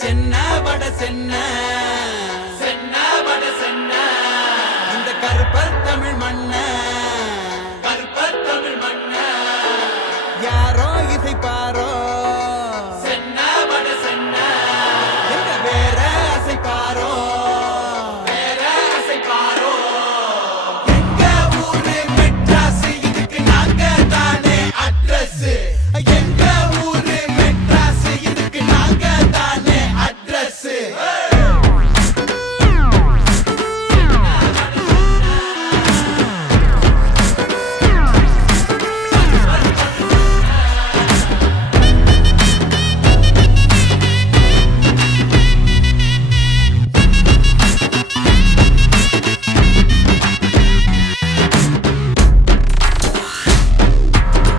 சென்ன வட சென்ன சென்ன வட சென்ன இந்த கருப்பர் தமிழ் மண்ண கருப்ப தமிழ் மன்ன யாரோ இசைப்பாரோ